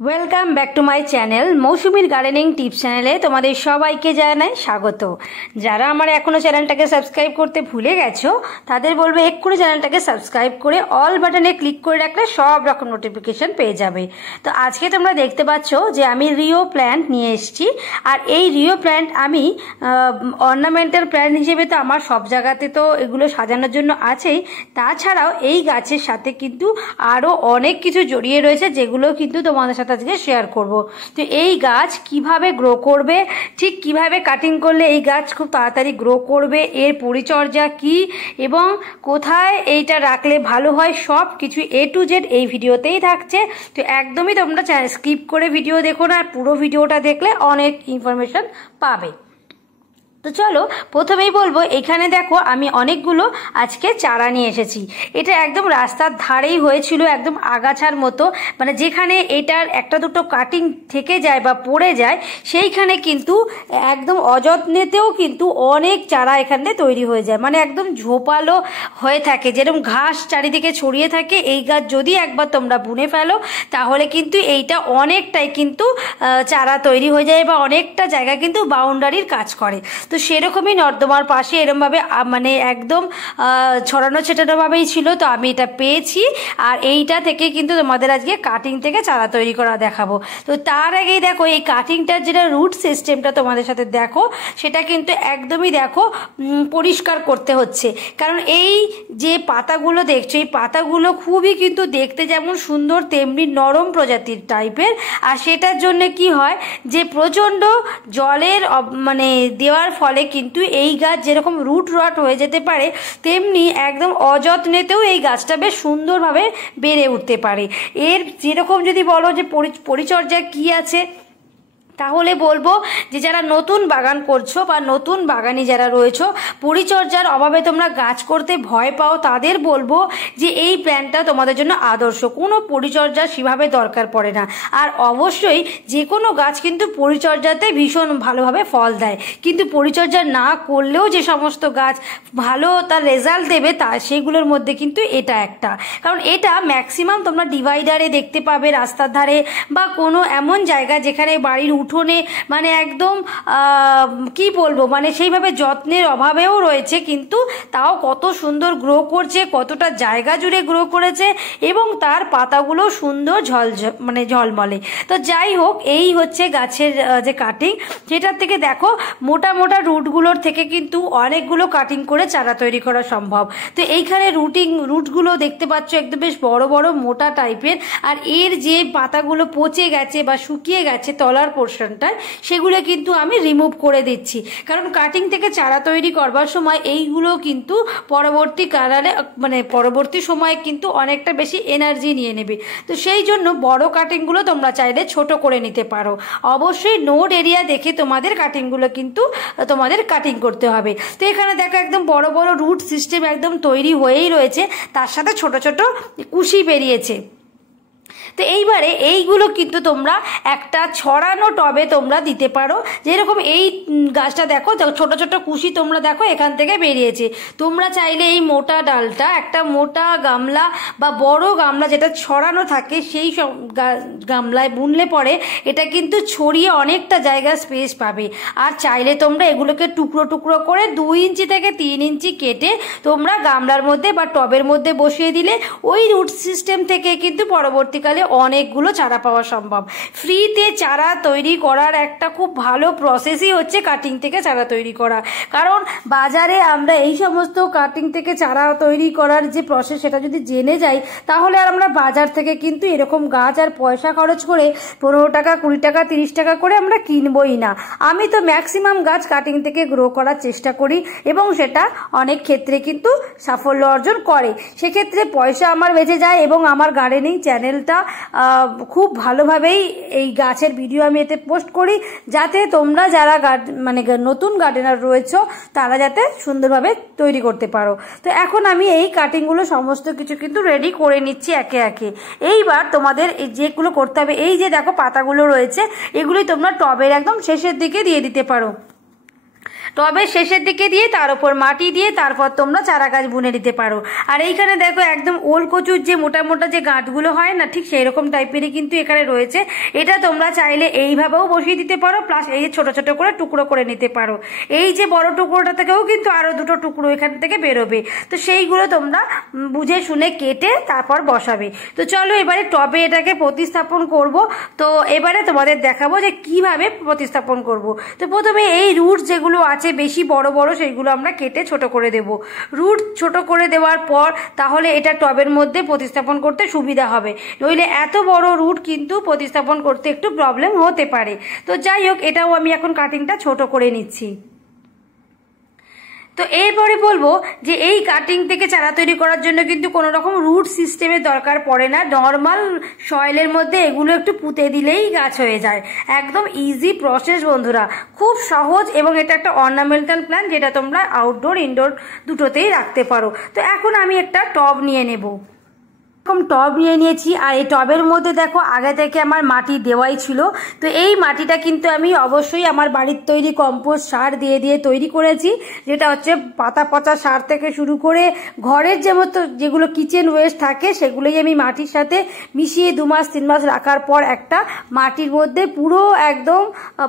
Welcome back to my channel মৌসুমীর gardening tips চ্যানেলে তোমাদের সবাইকে জানাই স্বাগত। যারা আমার এখনো চ্যানেলটাকে সাবস্ক্রাইব করতে ভুলে গেছো তাদের বলবো এক্ষুনি চ্যানেলটাকে সাবস্ক্রাইব করে অল বাটনে ক্লিক করে রাখলে সব রকম নোটিফিকেশন পেয়ে যাবে। তো আজকে তোমরা দেখতে পাচ্ছ যে আমি রিও প্ল্যান্ট নিয়ে এসেছি, আর এই রিও প্ল্যান্ট আমি অর্নামেন্টাল প্ল্যান্ট হিসেবে তো আমার সব জায়গাতে তো এগুলো সাজানোর জন্য আছেই, তাছাড়াও এই গাছের সাথে কিন্তু আরও অনেক কিছু জড়িয়ে রয়েছে যেগুলো কিন্তু তোমাদের সাথে আজকে শেয়ার করব। তো এই গাছ কিভাবে গ্রো করবে, ঠিক কিভাবে কাটিং করলে এই গাছ খুব তাড়াতাড়ি গ্রো করবে, এর পরিচর্যা কি এবং কোথায় এইটা রাখলে ভালো হয়, সব কিছু A to Z এই ভিডিওতেই থাকছে। তো একদমই তোমরা স্কিপ করে ভিডিও দেখো না, পুরো ভিডিওটা দেখলে অনেক ইনফরমেশন পাবে। তো চলো প্রথমেই বলবো, এখানে দেখো আমি অনেকগুলো আজকে চারা নিয়ে এসেছি। এটা একদম রাস্তার ধারেই হয়েছিল, একদম আগাছার মতো, মানে যেখানে এটার একটা দুটো কাটিং থেকে যায় বা পড়ে যায় সেইখানে কিন্তু একদম অযত্নেতেও কিন্তু অনেক চারা এখানে তৈরি হয়ে যায়, মানে একদম ঝোপালো হয়ে থাকে, যেরকম ঘাস চারিদিকে ছড়িয়ে থাকে। এই গাছ যদি একবার তোমরা বুনে ফেলো তাহলে কিন্তু এইটা অনেকটাই কিন্তু চারা তৈরি হয়ে যায় বা অনেকটা জায়গা কিন্তু বাউন্ডারির কাজ করে। তো সেরকমই নর্দমার পাশে এরমভাবে মানে একদম ছড়ানো ছেটানোভাবেই ছিল। তো আমি এটা পেয়েছি, আর এইটা থেকে কিন্তু তোমাদের আজকে কাটিং থেকে চারা তৈরি করা দেখাবো। তো তার আগেই দেখো এই কাটিংটার যেটা রুট সিস্টেমটা তোমাদের সাথে দেখো, সেটা কিন্তু একদমই দেখো পরিষ্কার করতে হচ্ছে, কারণ এই যে পাতাগুলো দেখছো এই পাতাগুলো খুবই কিন্তু দেখতে যেমন সুন্দর তেমনি নরম প্রজাতির টাইপের। আর সেটার জন্য কি হয় যে প্রচণ্ড জলের মানে দেওয়ার ফলে কিন্তু এই গাছ যেরকম রুট রট হয়ে যেতে পারে, তেমনি একদম অযত্নেতেও এই গাছটা বেশ সুন্দরভাবে বেড়ে উঠতে পারে। এর যেরকম যদি বলো যে পরিচর্যা কি আছে, তাহলে বলবো যে যারা নতুন বাগান করছো বা নতুন বাগানি যারা রয়েছো, পরিচর্যার অভাবে তোমরা গাছ করতে ভয় পাও, তাদের বলবো যে এই প্ল্যান্টটা তোমাদের জন্য আদর্শ। কোনো পরিচর্যা সেভাবে দরকার পড়ে না। আর অবশ্যই যে কোনো গাছ কিন্তু পরিচর্যাতে ভীষণ ভালোভাবে ফল দেয়, কিন্তু পরিচর্যা না করলেও যে সমস্ত গাছ ভালো তার রেজাল্ট দেবে তা সেগুলোর মধ্যে কিন্তু এটা একটা। কারণ এটা ম্যাক্সিমাম তোমরা ডিভাইডারে দেখতে পাবে, রাস্তার ধারে বা কোনো এমন জায়গা যেখানে বাড়ির উঠোনে মানে একদম কি বলবো, মানে সেইভাবে যত্নের অভাবেও রয়েছে, কিন্তু তাও কত সুন্দর গ্রো করছে, কতটা জায়গা জুড়ে গ্রো করেছে এবং তার পাতাগুলো সুন্দর মানে ঝলমলে। তো যাই হোক, এই হচ্ছে গাছের যে কাটিং, সেটার থেকে দেখো মোটা মোটা রুটগুলোর থেকে কিন্তু অনেকগুলো কাটিং করে চারা তৈরি করা সম্ভব। তো এইখানে রুটগুলো দেখতে পাচ্ছ একদম বেশ বড় বড় মোটা টাইপের, আর এর যে পাতাগুলো পচে গেছে বা শুকিয়ে গেছে তলার পোর্শনটায়, সেগুলো কিন্তু আমি রিমুভ করে দিচ্ছি, কারণ কাটিং থেকে চারা তৈরি করবার সময় এইগুলো কিন্তু পরবর্তী সময়ে কিন্তু অনেকটা বেশি এনার্জি নিয়ে নেবে। তো সেই জন্য বড় কাটিংগুলো তোমরা চাইলে ছোট করে নিতে পারো। অবশ্যই নোড এরিয়া দেখে তোমাদের কাটিংগুলো কিন্তু তোমাদের কাটিং করতে হবে। তো এখানে দেখো একদম বড় বড় রুট সিস্টেম একদম তৈরি হয়েই রয়েছে, তার সাথে ছোট ছোট কুশি বেরিয়েছে। তো এইবারে এইগুলো কিন্তু তোমরা একটা ছড়ানো টবে তোমরা দিতে পারো। যেরকম এই গাছটা দেখো ছোট ছোট কুশি তোমরা দেখো এখান থেকে বেরিয়েছে। তোমরা চাইলে এই মোটা ডালটা একটা মোটা গামলা বা বড় গামলা যেটা ছড়ানো থাকে সেই সব গামলায় বুনলে পরে এটা কিন্তু ছড়িয়ে অনেকটা জায়গা স্পেস পাবে। আর চাইলে তোমরা এগুলোকে টুকরো টুকরো করে 2 ইঞ্চি থেকে 3 ইঞ্চি কেটে তোমরা গামলার মধ্যে বা টবের মধ্যে বসিয়ে দিলে ওই রুট সিস্টেম থেকে কিন্তু পরবর্তীকালে অনেকগুলো চারা পাওয়া সম্ভব। ফ্রিতে চারা তৈরি করার একটা খুব ভালো প্রসেসই হচ্ছে কাটিং থেকে চারা তৈরি করা, কারণ বাজারে আমরা এই সমস্ত কাটিং থেকে চারা তৈরি করার যে প্রসেস সেটা যদি জেনে যাই তাহলে আর আমরা বাজার থেকে কিন্তু এরকম গাছ আর পয়সা খরচ করে 15 টাকা 20 টাকা 30 টাকা করে আমরা কিনবই না। আমি তো ম্যাক্সিমাম গাছ কাটিং থেকে গ্রো করার চেষ্টা করি এবং সেটা অনেক ক্ষেত্রে কিন্তু সাফল্য অর্জন করে। সেক্ষেত্রে পয়সা আমার বেঁচে যায় এবং আমার গার্ডেনিং চ্যানেলটা খুব ভালোভাবেই এই গাছের ভিডিও আমি এতে পোস্ট করি, যাতে তোমরা যারা মানে নতুন গার্ডেনার রয়েছে তারা যাতে সুন্দরভাবে তৈরি করতে পারো। তো এখন আমি এই কাটিংগুলো সমস্ত কিছু কিন্তু রেডি করে নিচ্ছি একে একে। এইবার তোমাদের যেগুলো করতে হবে, এই যে দেখো পাতাগুলো রয়েছে এগুলোই তোমরা টবের একদম শেষের দিকে দিয়ে দিতে পারো। টবের শেষের দিকে দিয়ে তার উপর মাটি দিয়ে তারপর তোমরা চারা গাছ বুনে দিতে পারো। আর এইখানে দেখো একদম ওল কচুর যে মোটা মোটা যে গাঁটগুলো হয় না, ঠিক সেই রকম টাইপেরই কিন্তু এখানে রয়েছে। এটা তোমরা চাইলে এইভাবেও বসিয়ে দিতে পারো, প্লাস এই ছোট ছোট করে টুকরো করে নিতে পারো। এই যে বড় টুকরোটা থেকেও কিন্তু আরো দুটো টুকরো এখান থেকে বেরোবে, তো সেইগুলো তোমরা বুঝে শুনে কেটে তারপর বসাবে। তো চলো এবারে টবে এটাকে প্রতিস্থাপন করব। তো এবারে তোমাদের দেখাবো যে কিভাবে প্রতিস্থাপন করব। তো প্রথমে এই রুট যেগুলো আছে বেশি বড় বড় সেইগুলো আমরা কেটে ছোট করে দেব। রুট ছোট করে দেওয়ার পর তাহলে এটা টবের মধ্যে প্রতিস্থাপন করতে সুবিধা হবে, নইলে এত বড় রুট কিন্তু প্রতিস্থাপন করতে একটু প্রবলেম হতে পারে। তো যাই হোক, এটাও আমি এখন কাটিংটা ছোট করে নিচ্ছি। তো এরপরে বলবো যে এই কাটিং থেকে চারা তৈরি করার জন্য কিন্তু কোনো রকম রুট সিস্টেমের দরকার পড়ে না। নর্মাল সয়েলের মধ্যে এগুলো একটু পুঁতে দিলেই গাছ হয়ে যায়। একদম ইজি প্রসেস বন্ধুরা, খুব সহজ, এবং এটা একটা অর্নামেন্টাল প্ল্যান্ট যেটা তোমরা আউটডোর ইনডোর দুটোতেই রাখতে পারো। তো এখন আমি একটা টব নিয়ে নেব। এরকম টব নিয়ে নিয়েছি, আর এই টবের মধ্যে দেখো আগে থেকে আমার মাটি দেওয়াই ছিল। তো এই মাটিটা কিন্তু আমি অবশ্যই আমার বাড়ির তৈরি কম্পোস্ট সার দিয়ে দিয়ে তৈরি করেছি, যেটা হচ্ছে পাতা পচা সার থেকে শুরু করে ঘরের যেগুলো কিচেন ওয়েস্ট থাকে সেগুলোই আমি মাটির সাথে মিশিয়ে 2 মাস 3 মাস রাখার পর একটা মাটির মধ্যে পুরো একদম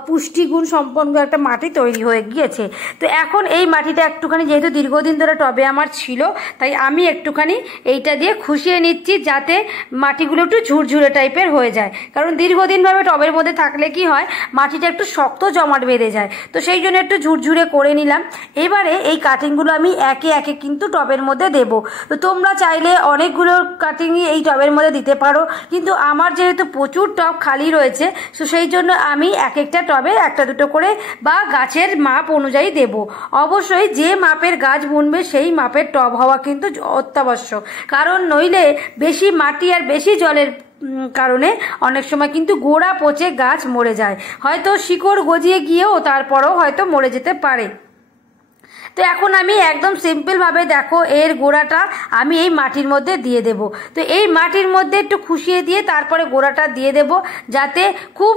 পুষ্টিগুণ সম্পন্ন একটা মাটি তৈরি হয়ে গিয়েছে। তো এখন এই মাটিটা একটুখানি, যেহেতু দীর্ঘদিন ধরে টবে আমার ছিল, তাই আমি একটুখানি এইটা দিয়ে খুশিয়ে নিচ্ছি যাতে মাটিগুলো একটু ঝুরঝুরে টাইপের হয়ে যায়। কারণ দীর্ঘদিন ভাবে টবের মধ্যে থাকলে কি হয়, মাটিটা একটু শক্ত জমাট বেঁধে যায়। তো সেই জন্য একটু ঝুরঝুরে করে নিলাম। এবারে এই কাটিংগুলো আমি একে একে কিন্তু টবের মধ্যে দেব। তো তোমরা চাইলে অনেকগুলো কাটিংই এই টবের মধ্যে দিতে পারো, কিন্তু আমার যেহেতু প্রচুর টব খালি রয়েছে, তো সেই জন্য আমি এক একটা টবে একটা দুটো করে বা গাছের মাপ অনুযায়ী দেব। অবশ্যই যে মাপের গাছ বুনবে সেই মাপের টব হওয়া কিন্তু অত্যাবশ্যক, কারণ নইলে বেশি মাটি আর বেশি জলের কারণে অনেক সময় কিন্তু গোড়া পচে গাছ মরে যায়, হয়তো শিকড় গজিয়ে গিয়েও তারপরেও হয়তো মরে যেতে পারে। তো এখন আমি একদম সিম্পলভাবে দেখো এর গোড়াটা আমি এই মাটির মধ্যে দিয়ে দেব। তো এই মাটির মধ্যে একটু খুশিয়ে দিয়ে তারপরে গোড়াটা দিয়ে দেব, যাতে খুব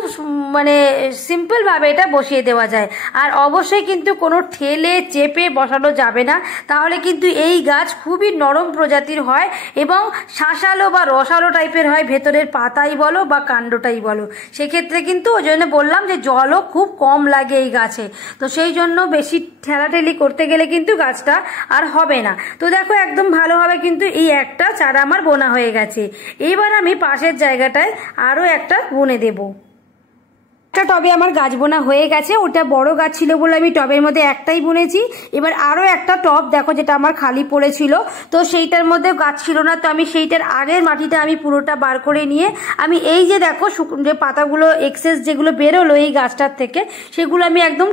সিম্পলভাবে এটা বসিয়ে দেওয়া যায়। আর অবশ্যই কিন্তু কোনো ঠেলে চেপে বসানো যাবে না, তাহলে কিন্তু এই গাছ খুবই নরম প্রজাতির হয় এবং শাঁসালো বা রসালো টাইপের হয়, ভেতরের পাতাই বলো বা কাণ্ডটাই বলো। সেক্ষেত্রে কিন্তু ওই জন্য বললাম যে জলও খুব কম লাগে এই গাছে। তো সেই জন্য বেশি ঠেলাঠেলি করতে গেলে কিন্তু গাছটা আর হবে না। তো দেখো একদম ভালোভাবে কিন্তু এই একটা চারা আমার বোনা হয়ে গেছে। এইবার আমি পাশের জায়গাটায় আরো একটা বুনে দেব। একটা টবে আমার গাছ বোনা হয়ে গেছে, ওটা বড় গাছ ছিল বলে আমি টবের মধ্যে একটাই বুনেছি। এবার আরো একটা টব দেখো যেটা আমার খালি পড়েছিল, তো সেইটার মধ্যে গাছ ছিল না, তো আমি সেইটার আগের মাটিটা আমি পুরোটা বার করে নিয়ে আমি এই যে দেখো যে পাতাগুলো এক্সেস যেগুলো বেরোলো এই গাছটার থেকে, সেগুলো আমি একদম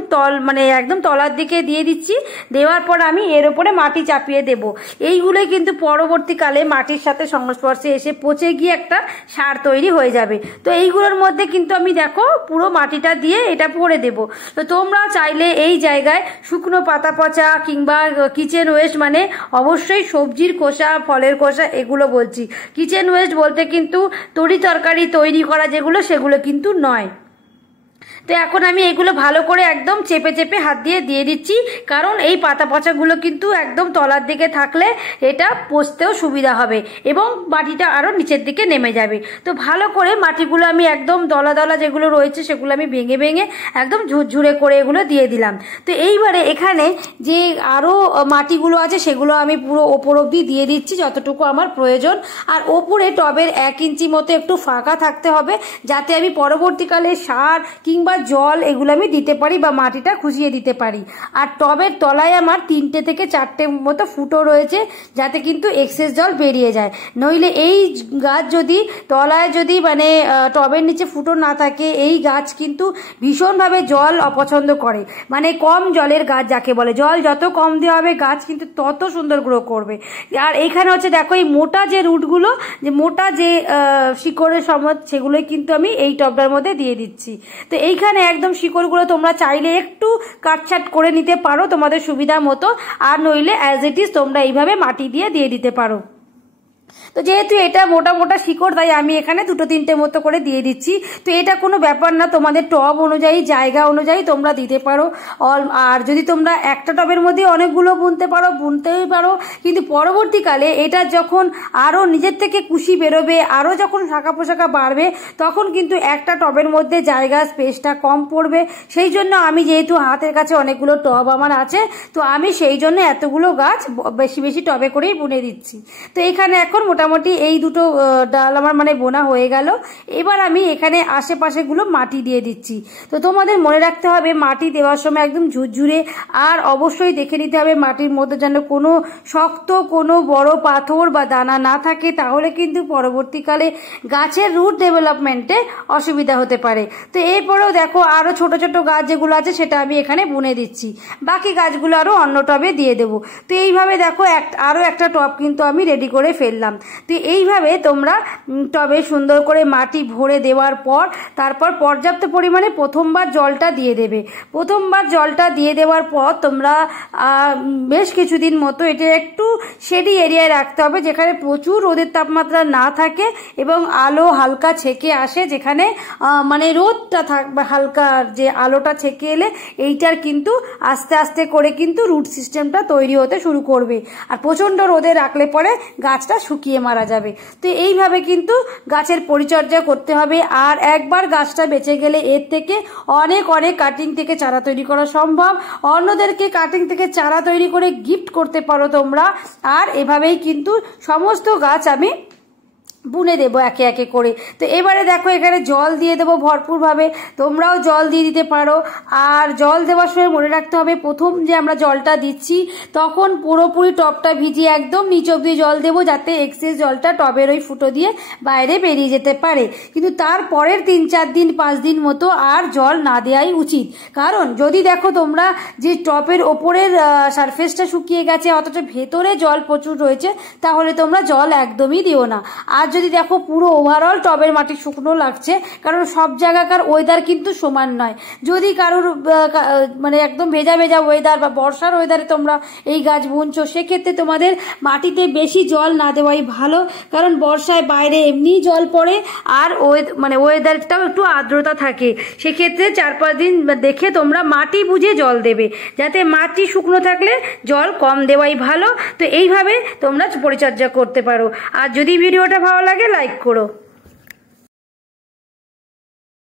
একদম তলার দিকে দিয়ে দিচ্ছি। দেওয়ার পর আমি এর উপরে মাটি চাপিয়ে দেব। এইগুলোই কিন্তু পরবর্তীকালে মাটির সাথে সংস্পর্শে এসে পচে গিয়ে একটা সার তৈরি হয়ে যাবে। তো এইগুলোর মধ্যে কিন্তু আমি দেখো পুরো মাটিটা দিয়ে এটা ভরে দেব। তো তোমরা চাইলে এই জায়গায় শুকনো পাতা পচা কিংবা কিচেন ওয়েস্ট, অবশ্যই সবজির খোসা, ফলের খোসা, এগুলো বলছি। কিচেন ওয়েস্ট বলতে কিন্তু তরি তরকারি তৈরি করা যেগুলো, সেগুলো কিন্তু নয়। তো এখন আমি এগুলো ভালো করে একদম চেপে চেপে হাত দিয়ে দিচ্ছি, কারণ এই পাতা পচাগুলো কিন্তু একদম তলার দিকে থাকলে এটা পচতেও সুবিধা হবে এবং মাটিটা আরো নিচের দিকে নেমে যাবে। তো ভালো করে মাটিগুলো আমি একদম দলা দলা যেগুলো রয়েছে সেগুলো আমি ভেঙে ভেঙে একদম ঝুরঝুরে করে এগুলো দিয়ে দিলাম। তো এইবারে এখানে যে আরো মাটিগুলো আছে সেগুলো আমি পুরো ওপর অব্দি দিয়ে দিচ্ছি যতটুকু আমার প্রয়োজন। আর ওপরে টবের 1 ইঞ্চি মতো একটু ফাঁকা থাকতে হবে, যাতে আমি পরবর্তীকালে সার কিংবা জল এগুলো আমি দিতে পারি বা মাটিটা খুঁজিয়ে দিতে পারি। আর টবের তলায় আমার 3টে থেকে 4টে মতো ফুটো রয়েছে, যাতে কিন্তু এক্সেস জল বেরিয়ে যায়। নইলে এই গাছ যদি তলায় টবের নিচে ফুটো না থাকে, এই গাছ কিন্তু ভীষণভাবে জল অপছন্দ করে। কম জলের গাছ যাকে বলে, জল যত কম দেওয়া হবে গাছ কিন্তু তত সুন্দর গ্রো করবে। আর এইখানে হচ্ছে দেখো এই মোটা যে রুটগুলো, যে মোটা যে শিকড়ের সমেত, সেগুলোই কিন্তু আমি এই টবটার মধ্যে দিয়ে দিচ্ছি। তো এইখানে একদম শিকড়গুলো তোমরা চাইলে একটু কাটছাট করে নিতে পারো তোমাদের সুবিধা মতো, আর নইলে অ্যাজ ইট ইজ তোমরা এইভাবে মাটি দিয়ে দিতে পারো। তো যেহেতু এটা মোটা মোটা শিকড়, তাই আমি এখানে 2-3টে মতো করে দিয়ে দিচ্ছি। তো এটা কোনো ব্যাপার না, তোমাদের টব অনুযায়ী জায়গা অনুযায়ী তোমরা দিতে পারো। আর যদি তোমরা একটা টবের মধ্যে অনেকগুলো বুনতে পারো, বুনতেই পারো, কিন্তু পরবর্তীকালে এটা যখন আরও নিজের থেকে কুশি বেরোবে, আরও যখন শাখা পোশাখা বাড়বে, তখন কিন্তু একটা টবের মধ্যে জায়গা স্পেসটা কম পড়বে। সেই জন্য আমি যেহেতু হাতের কাছে অনেকগুলো টব আমার আছে, তো আমি সেই জন্য এতগুলো গাছ বেশি বেশি টবে করেই বুনে দিচ্ছি। তো এখানে এখন মোটামুটি এই দুটো ডাল আমার মানে বোনা হয়ে গেল। এবার আমি এখানে আশেপাশেগুলো মাটি দিয়ে দিচ্ছি। তো তোমাদের মনে রাখতে হবে মাটি দেওয়ার সময় একদম ঝুরঝুরে, আর অবশ্যই দেখে নিতে হবে মাটির মধ্যে যেন কোনো শক্ত কোনো বড় পাথর বা দানা না থাকে, তাহলে কিন্তু পরবর্তীকালে গাছের রুট ডেভেলপমেন্টে অসুবিধা হতে পারে। তো এরপরেও দেখো আরও ছোট ছোট গাছ যেগুলো আছে সেটা আমি এখানে বুনে দিচ্ছি, বাকি গাছগুলো আরও অন্য টবে দিয়ে দেবো। তো এইভাবে দেখো আরও একটা টব কিন্তু আমি রেডি করে ফেললাম। তো এইভাবে তোমরা টবে সুন্দর করে মাটি ভরে দেওয়ার পর তারপর পর্যাপ্ত পরিমাণে প্রথমবার জলটা দিয়ে দেবে। প্রথমবার জলটা দিয়ে দেওয়ার পর তোমরা বেশ কিছুদিন মতো এটা একটু শেডি এরিয়ায় রাখতে হবে, যেখানে প্রচুর রোদের তাপমাত্রা না থাকে এবং আলো হালকা ছেকে আসে, যেখানে মানে রোদটা থাকবে হালকা, যে আলোটা ছেকে এলে এইটার কিন্তু আস্তে আস্তে করে কিন্তু রুট সিস্টেমটা তৈরি হতে শুরু করবে। আর প্রচণ্ড রোদে রাখলে পরে গাছটা শুকিয়ে মারা যাবে। তো এইভাবে কিন্তু গাছের পরিচর্যা করতে হবে। আর একবার গাছটা বেঁচে গেলে এর থেকে অনেক অনেক কাটিং থেকে চারা তৈরি করা সম্ভব। অন্যদেরকে কাটিং থেকে চারা তৈরি করে গিফট করতে পারো তোমরা। আর এভাবেই কিন্তু সমস্ত গাছ আমি বুনে দেবো একে একে করে। তো এবারে দেখো এখানে জল দিয়ে দেবো ভরপুরভাবে, তোমরাও জল দিয়ে দিতে পারো। আর জল দেওয়ার সময় মনে রাখতে হবে প্রথম যে আমরা জলটা দিচ্ছি তখন পুরোপুরি টবটা ভিজিয়ে একদম নিচ অব্দি জল দেবো, যাতে এক্সেস জলটা টবের ওই ফুটো দিয়ে বাইরে বেরিয়ে যেতে পারে। কিন্তু তারপরের 3-4 দিন 5 দিন মতো আর জল না দেওয়াই উচিত। কারণ যদি দেখো তোমরা যে টবের ওপরের সারফেসটা শুকিয়ে গেছে অথচ ভেতরে জল প্রচুর রয়েছে, তাহলে তোমরা জল একদমই দিও না। আর যদি দেখো পুরো ওভারঅল টবের মাটি শুকনো লাগছে, কারণ সব জায়গাকার ওয়েদার কিন্তু সমান নয়। যদি কারোর মানে একদম ভেজা ভেজা ওয়েদার বা বর্ষার ওয়েদারে তোমরা এই গাছ বুনছো, সেক্ষেত্রে তোমাদের মাটিতে বেশি জল না দেওয়াই ভালো। কারণ বর্ষায় বাইরে এমনিই জল পড়ে, আর মানে ওয়েদারটাও একটু আর্দ্রতা থাকে। সেক্ষেত্রে 4-5 দিন দেখে তোমরা মাটি বুঝে জল দেবে, যাতে মাটি শুকনো থাকলে জল কম দেওয়াই ভালো। তো এইভাবে তোমরা পরিচর্যা করতে পারো। আর যদি ভিডিওটা ভালো লাগে লাইক করো।